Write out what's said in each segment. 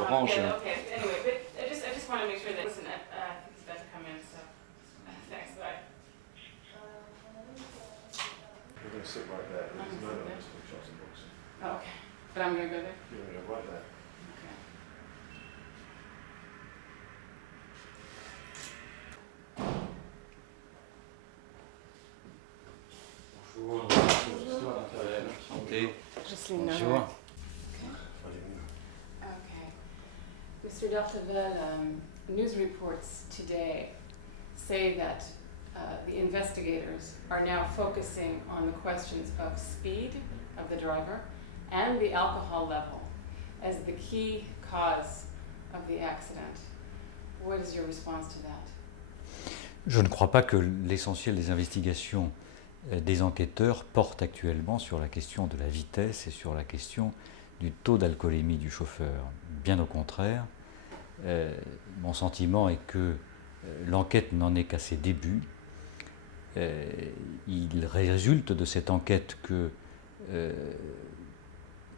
orange. Yeah, okay. Anyway, but I just want to make sure that, listen, I think he's about to come in, so thanks, bye. We're going to sit right there. I'm There's gonna no sit notice for shots and boxing. Oh, okay. But I'm going to go there? You're going to go right there. Okay. Santé. Jocelyne Bonjour. Noël. Okay. Mr. Deltavel, news reports today say that the investigators are now focusing on the questions of speed of the driver and the alcohol level as the key cause of the accident. What is your response to that? Je ne crois pas que l'essentiel des investigations des enquêteurs porte actuellement sur la question de la vitesse et sur la question du taux d'alcoolémie du chauffeur. Bien au contraire, mon sentiment est que l'enquête n'en est qu'à ses débuts. Il résulte de cette enquête que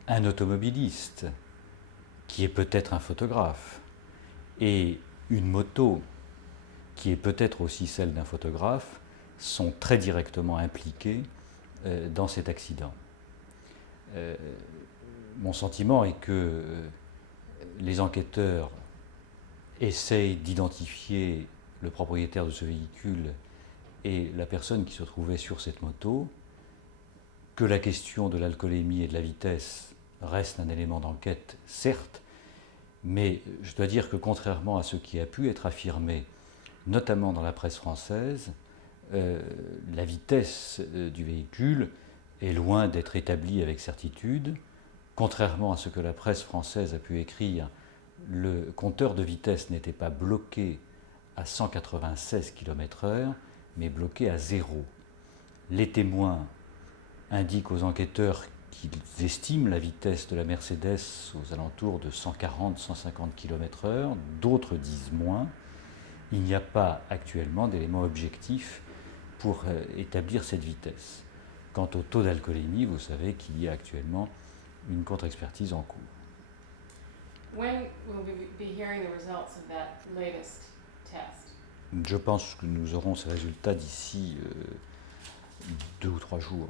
un automobiliste, qui est peut-être un photographe, et une moto, qui est peut-être aussi celle d'un photographe, sont très directement impliqués dans cet accident. Mon sentiment est que les enquêteurs essayent d'identifier le propriétaire de ce véhicule et la personne qui se trouvait sur cette moto, que la question de l'alcoolémie et de la vitesse reste un élément d'enquête, certes, mais je dois dire que contrairement à ce qui a pu être affirmé, notamment dans la presse française, la vitesse du véhicule est loin d'être établie avec certitude. Contrairement à ce que la presse française a pu écrire, le compteur de vitesse n'était pas bloqué à 196 km/h, mais bloqué à 0. Les témoins indiquent aux enquêteurs qu'ils estiment la vitesse de la Mercedes aux alentours de 140-150 km/h, d'autres disent moins. Il n'y a pas actuellement d'éléments objectifs pour établir cette vitesse. Quant au taux d'alcoolémie, vous savez qu'il y a actuellement une contre-expertise en cours. When will we be hearing the results of that latest test? Je pense que nous aurons ces résultats d'ici 2 ou 3 jours.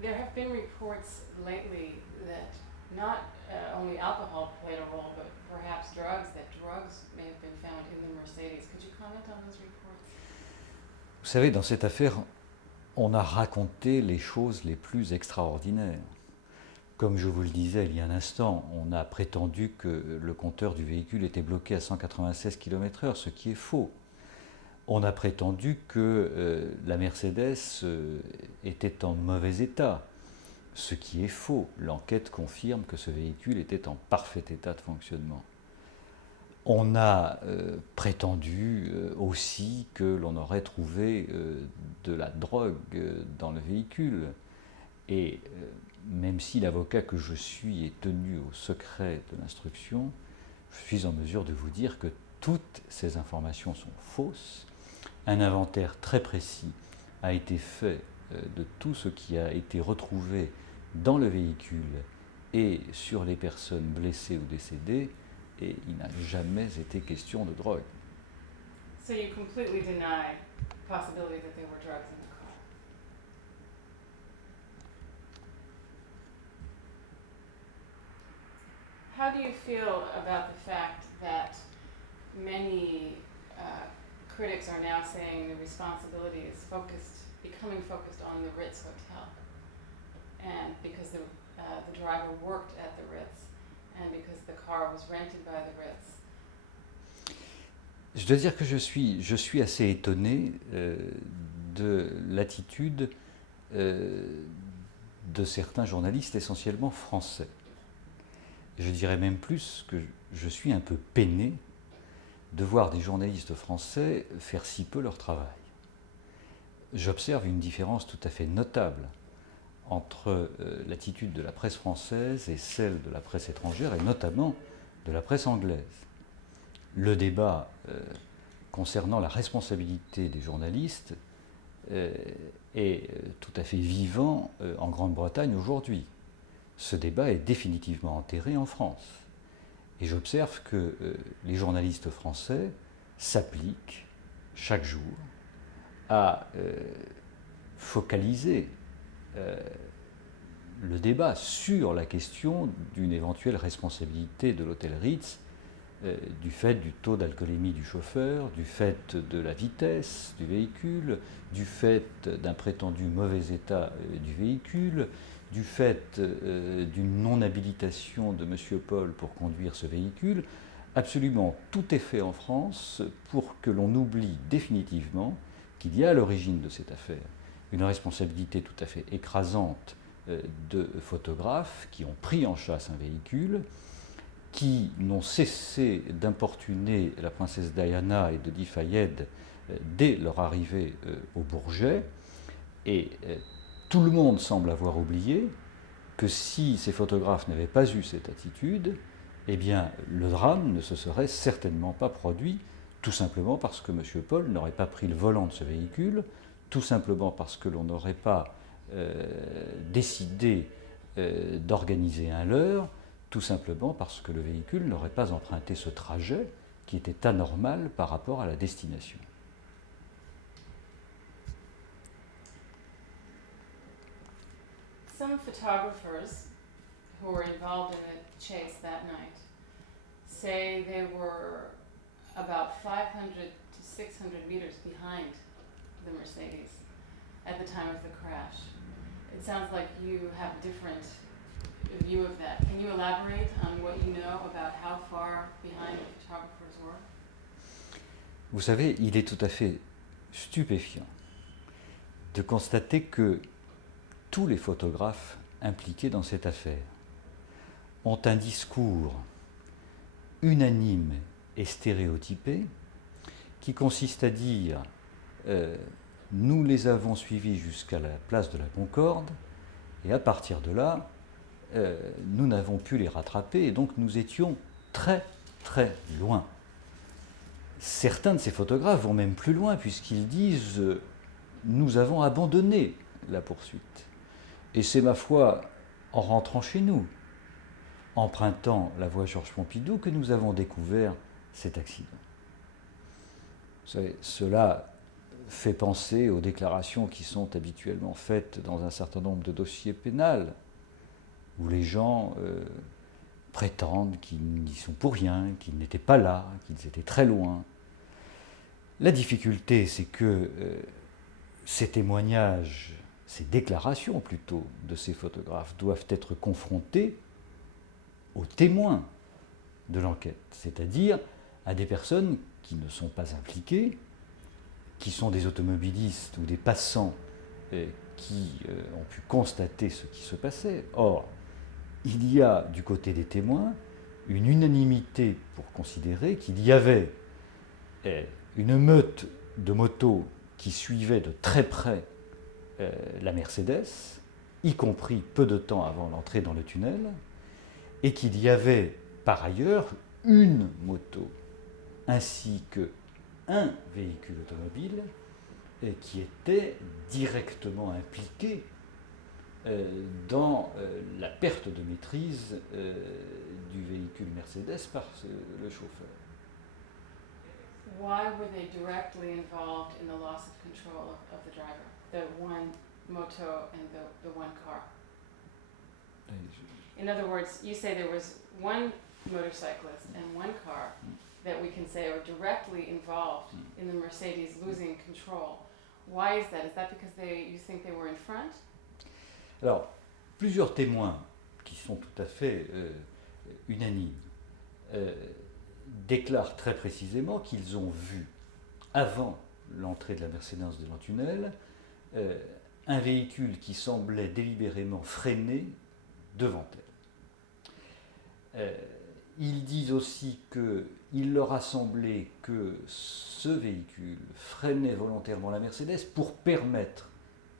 There have been reports lately that not only alcohol played a role, but perhaps drugs, that drugs may have been found in the Mercedes. Could you comment on those reports? Vous savez, dans cette affaire, on a raconté les choses les plus extraordinaires. Comme je vous le disais il y a un instant, on a prétendu que le compteur du véhicule était bloqué à 196 km/h, ce qui est faux. On a prétendu que la Mercedes était en mauvais état, ce qui est faux. L'enquête confirme que ce véhicule était en parfait état de fonctionnement. On a prétendu aussi que l'on aurait trouvé de la drogue dans le véhicule. Et même si l'avocat que je suis est tenu au secret de l'instruction, je suis en mesure de vous dire que toutes ces informations sont fausses. Un inventaire très précis a été fait de tout ce qui a été retrouvé dans le véhicule et sur les personnes blessées ou décédées, et il n'a jamais été question de drogue. So you completely deny the possibility that there were drugs in the car? How do you feel about the fact that many critics are now saying the responsibility is becoming focused on the Ritz Hotel, and because the driver worked at the Ritz, and because the car was rented by the Ritz? Je dois dire que je suis assez étonné de l'attitude de certains journalistes, essentiellement français. Je dirais même plus que je suis un peu peiné de voir des journalistes français faire si peu leur travail. J'observe une différence tout à fait notable entre l'attitude de la presse française et celle de la presse étrangère, et notamment de la presse anglaise. Le débat concernant la responsabilité des journalistes est tout à fait vivant en Grande-Bretagne aujourd'hui. Ce débat est définitivement enterré en France. Et j'observe que les journalistes français s'appliquent chaque jour à focaliser le débat sur la question d'une éventuelle responsabilité de l'hôtel Ritz du fait du taux d'alcoolémie du chauffeur, du fait de la vitesse du véhicule, du fait d'un prétendu mauvais état du véhicule, du fait d'une non-habilitation de M. Paul pour conduire ce véhicule. Absolument tout est fait en France pour que l'on oublie définitivement qu'il y a à l'origine de cette affaire une responsabilité tout à fait écrasante de photographes qui ont pris en chasse un véhicule, qui n'ont cessé d'importuner la princesse Diana et Dodi Fayed dès leur arrivée au Bourget. Et tout le monde semble avoir oublié que si ces photographes n'avaient pas eu cette attitude, eh bien, le drame ne se serait certainement pas produit, tout simplement parce que M. Paul n'aurait pas pris le volant de ce véhicule, tout simplement parce que l'on n'aurait pas décidé d'organiser un leurre, tout simplement parce que le véhicule n'aurait pas emprunté ce trajet qui était anormal par rapport à la destination. Some photographers who were involved in the chase that night say they were about 500 to 600 meters behind the Mercedes at the time of the crash. It sounds like you have a different view of that. Can you elaborate on what you know about how far behind the photographers were? Vous savez, il est tout à fait stupéfiant de constater que tous les photographes impliqués dans cette affaire ont un discours unanime et stéréotypé qui consiste à dire nous les avons suivis jusqu'à la place de la Concorde et à partir de là nous n'avons pu les rattraper et donc nous étions très très loin. Certains de ces photographes vont même plus loin puisqu'ils disent nous avons abandonné la poursuite. Et c'est ma foi en rentrant chez nous, empruntant la voie Georges Pompidou, que nous avons découvert cet accident. Vous savez, cela fait penser aux déclarations qui sont habituellement faites dans un certain nombre de dossiers pénals, où les gens prétendent qu'ils n'y sont pour rien, qu'ils n'étaient pas là, qu'ils étaient très loin. La difficulté, c'est que ces témoignages, ces déclarations plutôt de ces photographes doivent être confrontées aux témoins de l'enquête, c'est-à-dire à des personnes qui ne sont pas impliquées, qui sont des automobilistes ou des passants qui ont pu constater ce qui se passait. Or, il y a du côté des témoins une unanimité pour considérer qu'il y avait une meute de motos qui suivait de très près la Mercedes, y compris peu de temps avant l'entrée dans le tunnel, et qu'il y avait par ailleurs une moto ainsi qu'un véhicule automobile qui était directement impliqué dans la perte de maîtrise du véhicule Mercedes par le chauffeur. Why were they directly involved in the loss of control of the driver, the one moto and the one car? In other words, you say there was one motorcyclist and one car that we can say are directly involved in the Mercedes losing control. Why is that? Is that because you think they were in front? Alors, plusieurs témoins qui sont tout à fait unanimes déclarent très précisément qu'ils ont vu, avant l'entrée de la Mercedes dans le tunnel, un véhicule qui semblait délibérément freiner devant elle. Ils disent aussi qu'il leur a semblé que ce véhicule freinait volontairement la Mercedes pour permettre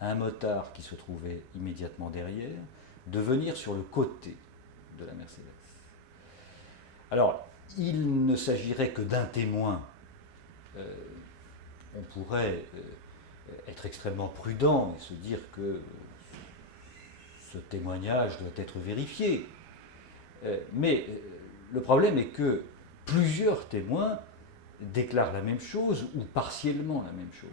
à un motard qui se trouvait immédiatement derrière de venir sur le côté de la Mercedes. Alors, il ne s'agirait que d'un témoin. On pourrait être extrêmement prudent et se dire que ce témoignage doit être vérifié. Mais le problème est que plusieurs témoins déclarent la même chose ou partiellement la même chose.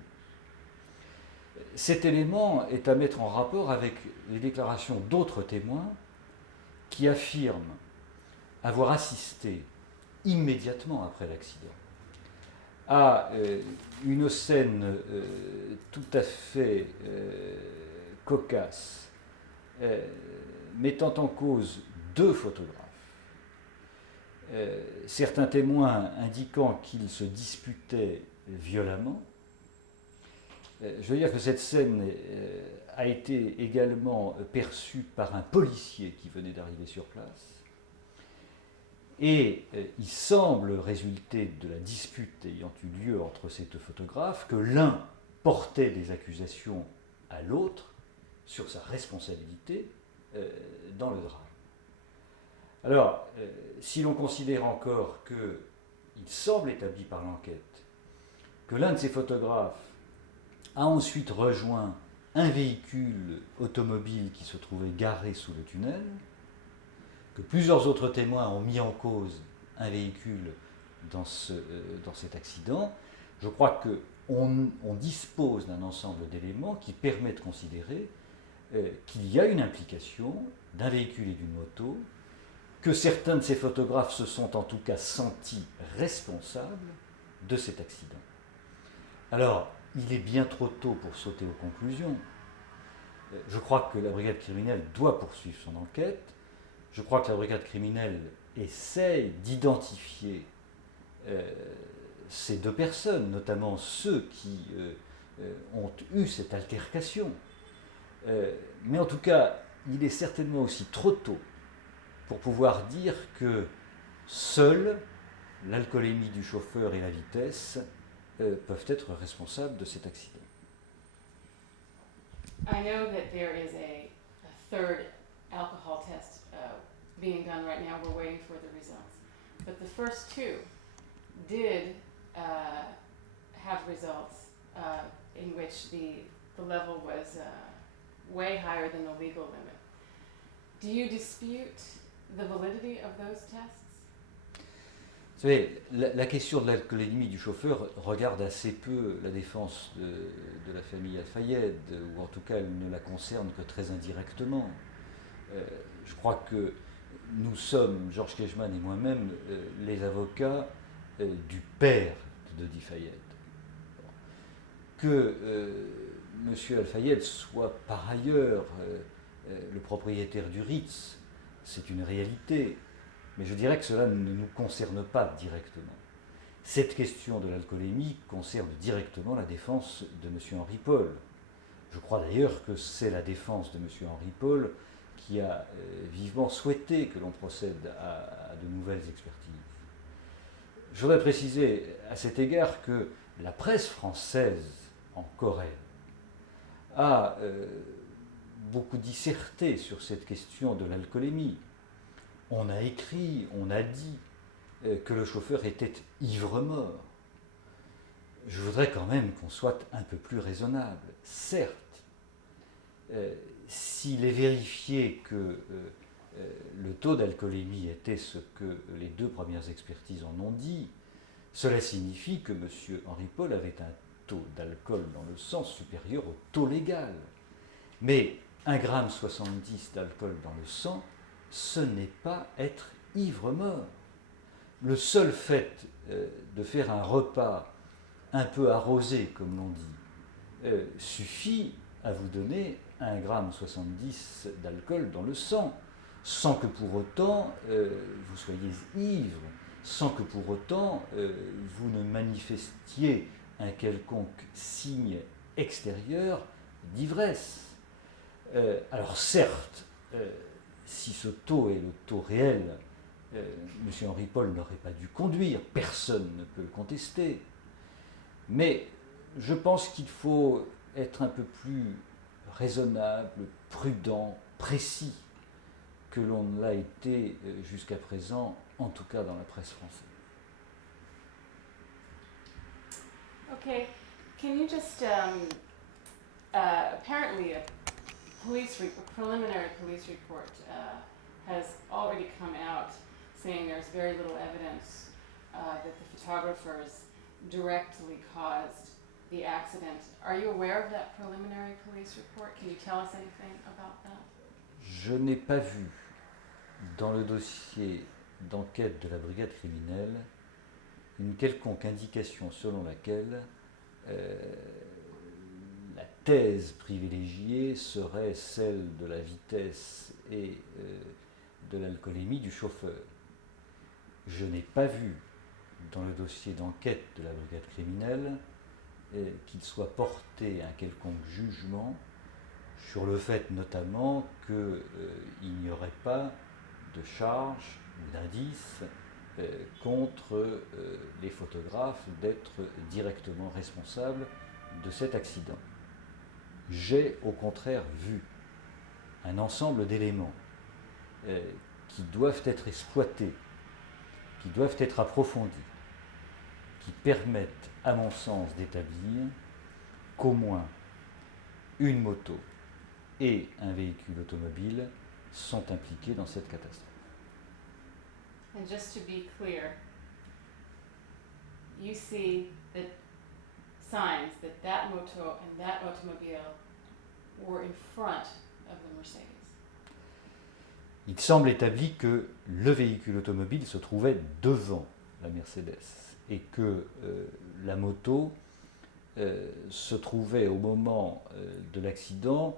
Cet élément est à mettre en rapport avec les déclarations d'autres témoins qui affirment avoir assisté immédiatement après l'accident à une scène tout à fait cocasse, mettant en cause deux photographes. Certains témoins indiquant qu'ils se disputaient violemment. Je veux dire que cette scène a été également perçue par un policier qui venait d'arriver sur place. Et il semble résulter de la dispute ayant eu lieu entre ces deux photographes que l'un portait des accusations à l'autre sur sa responsabilité dans le drame. Alors, si l'on considère encore qu'il semble établi par l'enquête que l'un de ces photographes a ensuite rejoint un véhicule automobile qui se trouvait garé sous le tunnel, que plusieurs autres témoins ont mis en cause un véhicule dans cet accident, je crois qu'on dispose d'un ensemble d'éléments qui permet de considérer qu'il y a une implication d'un véhicule et d'une moto, que certains de ces photographes se sont en tout cas sentis responsables de cet accident. Alors, il est bien trop tôt pour sauter aux conclusions. Je crois que la brigade criminelle doit poursuivre son enquête. Je crois que la brigade criminelle essaye d'identifier ces deux personnes, notamment ceux qui ont eu cette altercation. Mais en tout cas, il est certainement aussi trop tôt pour pouvoir dire que seule l'alcoolémie du chauffeur et la vitesse peuvent être responsables de cet accident. I know that there is a third alcohol test being done right now. We're waiting for the results. But the first two did have results in which the level was way higher than the legal limit. Do you dispute the validity of those tests? Vous savez, la question de l'alcoolémie du chauffeur regarde assez peu la défense de la famille Al-Fayed, ou en tout cas elle ne la concerne que très indirectement. Je crois que nous sommes, Georges Kejman et moi-même, les avocats du père de Dodi Fayed. Que M. Al-Fayed soit par ailleurs le propriétaire du Ritz, c'est une réalité. Mais je dirais que cela ne nous concerne pas directement. Cette question de l'alcoolémie concerne directement la défense de M. Henri Paul. Je crois d'ailleurs que c'est la défense de M. Henri Paul qui a vivement souhaité que l'on procède à de nouvelles expertises. Je voudrais préciser à cet égard que la presse française en Corée a beaucoup disserté sur cette question de l'alcoolémie. On a écrit, on a dit que le chauffeur était ivre-mort. Je voudrais quand même qu'on soit un peu plus raisonnable. Certes, s'il est vérifié que le taux d'alcoolémie était ce que les deux premières expertises en ont dit, cela signifie que M. Henri Paul avait un taux d'alcool dans le sang supérieur au taux légal. Mais 1,70 g d'alcool dans le sang, ce n'est pas être ivre-mort. Le seul fait de faire un repas un peu arrosé, comme l'on dit, suffit à vous donner 1,70 g d'alcool dans le sang, sans que pour autant vous soyez ivre, sans que pour autant vous ne manifestiez un quelconque signe extérieur d'ivresse. Alors certes, si ce taux est le taux réel, M. Henri Paul n'aurait pas dû conduire, personne ne peut le contester. Mais je pense qu'il faut être un peu plus raisonnable, prudent, précis que l'on ne l'a été jusqu'à présent, en tout cas dans la presse française. Okay, can you just Apparently, a preliminary police report has already come out saying there's very little evidence that the photographers directly caused the accident. Are you aware of that preliminary police report? Can you tell us anything about that? Je n'ai pas vu dans le dossier d'enquête de la brigade criminelle une quelconque indication selon laquelle la thèse privilégiée serait celle de la vitesse et de l'alcoolémie du chauffeur. Je n'ai pas vu dans le dossier d'enquête de la brigade criminelle qu'il soit porté un quelconque jugement sur le fait notamment qu'il n'y aurait pas de charge ou d'indice contre les photographes d'être directement responsables de cet accident. J'ai au contraire vu un ensemble d'éléments qui doivent être exploités, qui doivent être approfondis, qui permettent, à mon sens, d'établir qu'au moins une moto et un véhicule automobile sont impliqués dans cette catastrophe. And just to be clear, you see the signs that that moto and that automobile were in front of the Mercedes. Il semble établi que le véhicule automobile se trouvait devant la Mercedes et que la moto se trouvait au moment de l'accident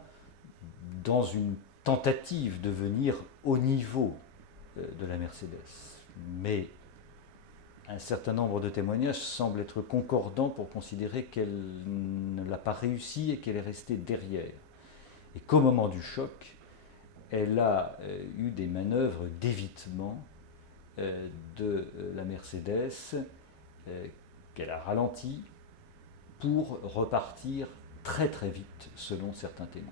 dans une tentative de venir au niveau de la Mercedes. Mais un certain nombre de témoignages semblent être concordants pour considérer qu'elle ne l'a pas réussi et qu'elle est restée derrière. Et qu'au moment du choc, elle a eu des manœuvres d'évitement de la Mercedes qu'elle a ralenti pour repartir très très vite selon certains témoins.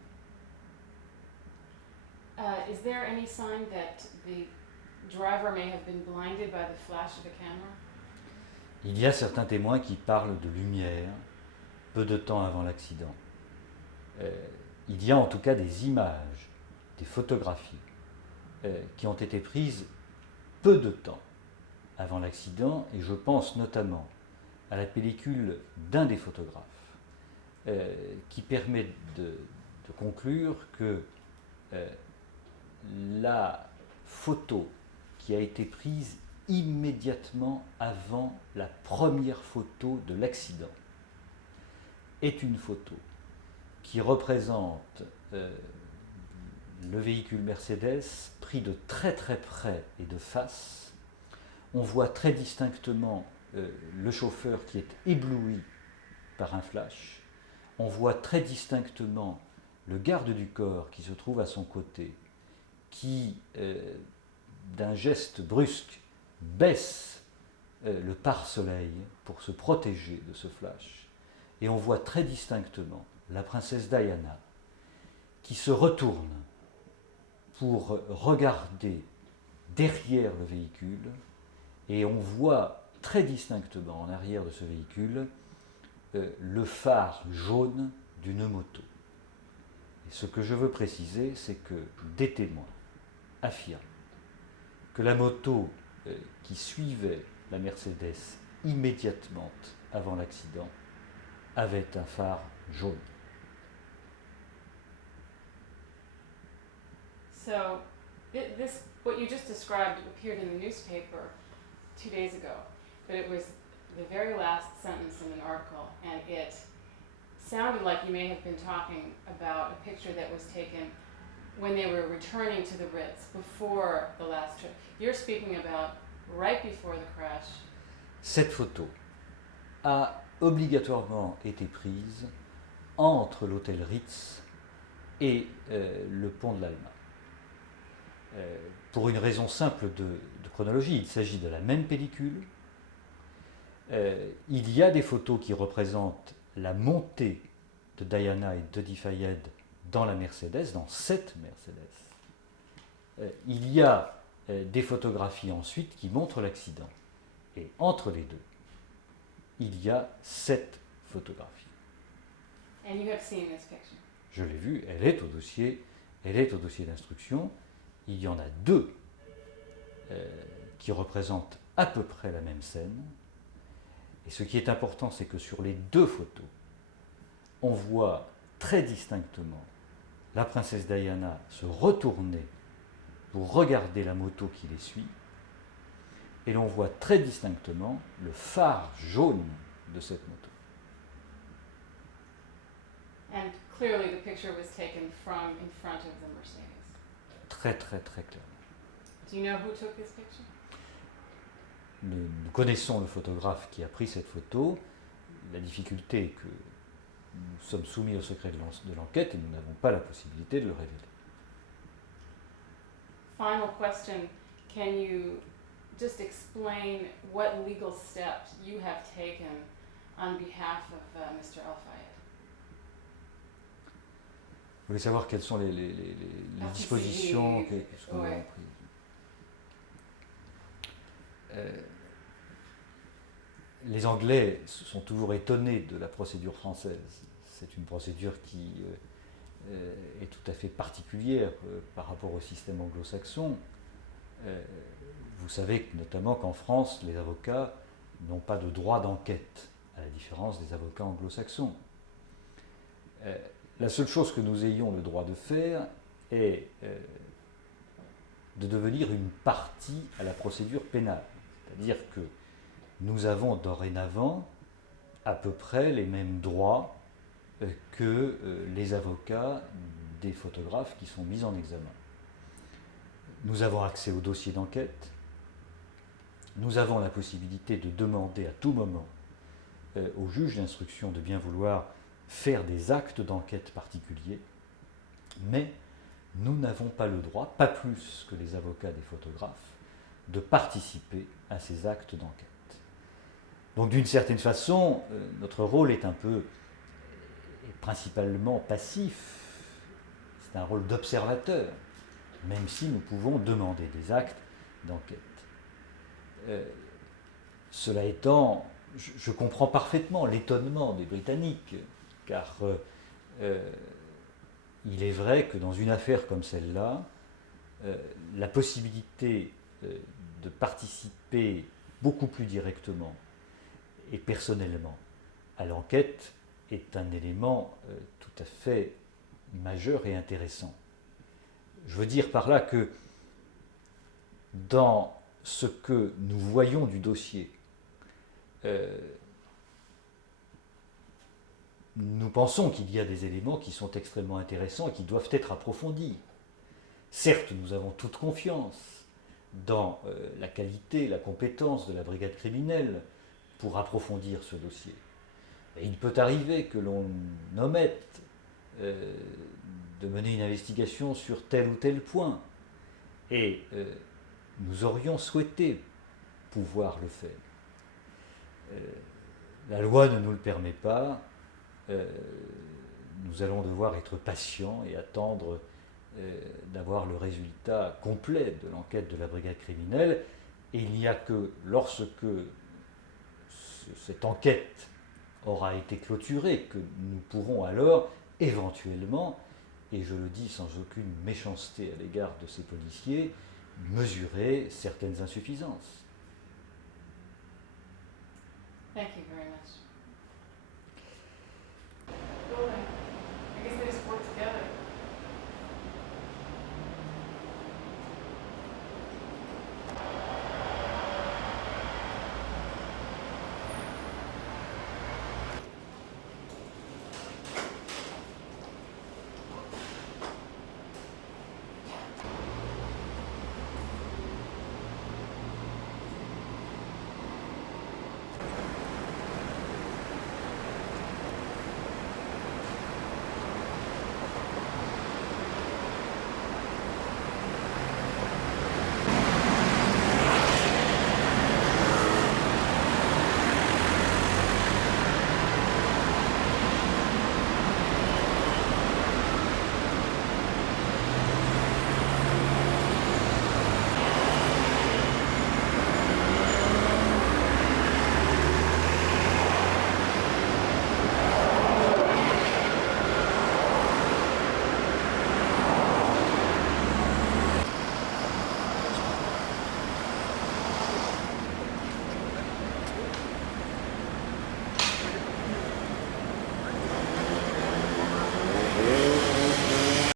Is there any sign that the driver may have been blinded by the flash of the camera? Il y a certains témoins qui parlent de lumière peu de temps avant l'accident. Il y a en tout cas des images, des photographies qui ont été prises peu de temps avant l'accident, et je pense notamment à la pellicule d'un des photographes qui permet de conclure que la photo qui a été prise immédiatement avant la première photo de l'accident est une photo qui représente le véhicule Mercedes pris de très très près et de face. On voit très distinctement le chauffeur qui est ébloui par un flash. On voit très distinctement le garde du corps qui se trouve à son côté, qui, d'un geste brusque, baisse le pare-soleil pour se protéger de ce flash. Et on voit très distinctement la princesse Diana qui se retourne pour regarder derrière le véhicule, et on voit très distinctement en arrière de ce véhicule le phare jaune d'une moto. Et ce que je veux préciser, c'est que des témoins affirment que la moto qui suivait la Mercedes immédiatement avant l'accident avait un phare jaune. So, this, what you just described appeared in the newspaper 2 days ago, but it was the very last sentence in an article, and it sounded like you may have been talking about a picture that was taken when they were returning to the Ritz before the last trip. You're speaking about right before the crash. Cette photo a obligatoirement été prise entre l'hôtel Ritz et le pont de l'Alma. Pour une raison simple de chronologie, il s'agit de la même pellicule. Il y a des photos qui représentent la montée de Diana et de Fayed dans la Mercedes, dans cette Mercedes. Il y a des photographies ensuite qui montrent l'accident. Et entre les deux, il y a cette photographie. And you have seen this picture. Je l'ai vue, elle est au dossier d'instruction. Il y en a deux qui représentent à peu près la même scène. Et ce qui est important, c'est que sur les deux photos, on voit très distinctement la princesse Diana se retourner pour regarder la moto qui les suit, et l'on voit très distinctement le phare jaune de cette moto. And clearly the picture was taken from in front of the Mercedes. Très très très clairement. Do you know who took this picture? Nous connaissons le photographe qui a pris cette photo. La difficulté est que nous sommes soumis au secret de l'enquête et nous n'avons pas la possibilité de le révéler. Final question, can you just explain what legal steps you have taken on behalf of Mr. El-Fayed? Vous voulez savoir quelles sont les dispositions que nous avons ouais. prises? Les Anglais sont toujours étonnés de la procédure française. C'est une procédure qui est tout à fait particulière par rapport au système anglo-saxon. Vous savez notamment qu'en France, les avocats n'ont pas de droit d'enquête, à la différence des avocats anglo-saxons. La seule chose que nous ayons le droit de faire est de devenir une partie à la procédure pénale. C'est-à-dire que nous avons dorénavant à peu près les mêmes droits que les avocats des photographes qui sont mis en examen. Nous avons accès au dossier d'enquête, nous avons la possibilité de demander à tout moment au juge d'instruction de bien vouloir faire des actes d'enquête particuliers, mais nous n'avons pas le droit, pas plus que les avocats des photographes, de participer à ces actes d'enquête. Donc d'une certaine façon, notre rôle est principalement passif, c'est un rôle d'observateur, même si nous pouvons demander des actes d'enquête. Cela étant, je comprends parfaitement l'étonnement des Britanniques, car il est vrai que dans une affaire comme celle-là, la possibilité de participer beaucoup plus directement et personnellement à l'enquête est un élément tout à fait majeur et intéressant. Je veux dire par là que dans ce que nous voyons du dossier, nous pensons qu'il y a des éléments qui sont extrêmement intéressants et qui doivent être approfondis. Certes, nous avons toute confiance dans la qualité, la compétence de la brigade criminelle pour approfondir ce dossier. Et il peut arriver que l'on omette de mener une investigation sur tel ou tel point. Et nous aurions souhaité pouvoir le faire. La loi ne nous le permet pas. Nous allons devoir être patients et attendre d'avoir le résultat complet de l'enquête de la brigade criminelle. Et il n'y a que lorsque cette enquête aura été clôturée que nous pourrons alors éventuellement, et je le dis sans aucune méchanceté à l'égard de ces policiers, mesurer certaines insuffisances. Thank you very much. Go ahead.